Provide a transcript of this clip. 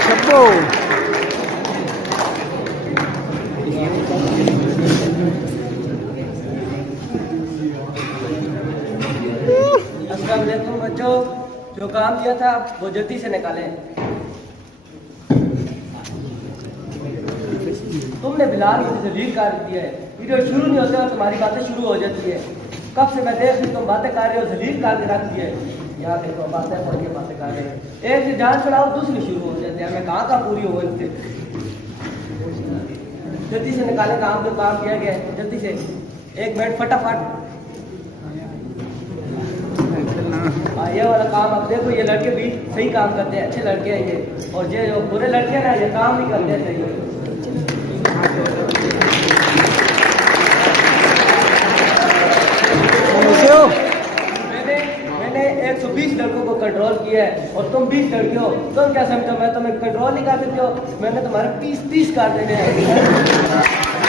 शब्बो अस्सलाम वालेकुम बच्चों, जो काम दिया था वो जल्दी से निकालें। तुमने बिलाल को जलील कर दिया है। वीडियो शुरू नहीं होता और तुम्हारी बातें शुरू हो जाती है। कब से मैं देख रही तुम बातें कर रहे हो, जलील करके रख दिया है। यहाँ देखो बातें पढ़ के बातें कर रहे हैं। एक से जान छुड़ाओ दूसरी शुरू हो जाती है। मैं कहाँ पूरी हो इनसे। जल्दी से निकाले काम, जो काम किया गया है जल्दी से। 1 मिनट फटाफट। ये वाला काम अब देखो, ये लड़के भी सही काम करते हैं, अच्छे लड़के हैं ये। और ये जो बुरे लड़के हैं ना, ये काम नहीं करते हैं सही। मैंने 120 लड़कों को कंट्रोल किया है और तुम 20 लड़के हो। तुम क्या समझो मैं तुम्हें कंट्रोल नहीं कर सकते हो? मैंने तुम्हारे 30 कर देने हैं।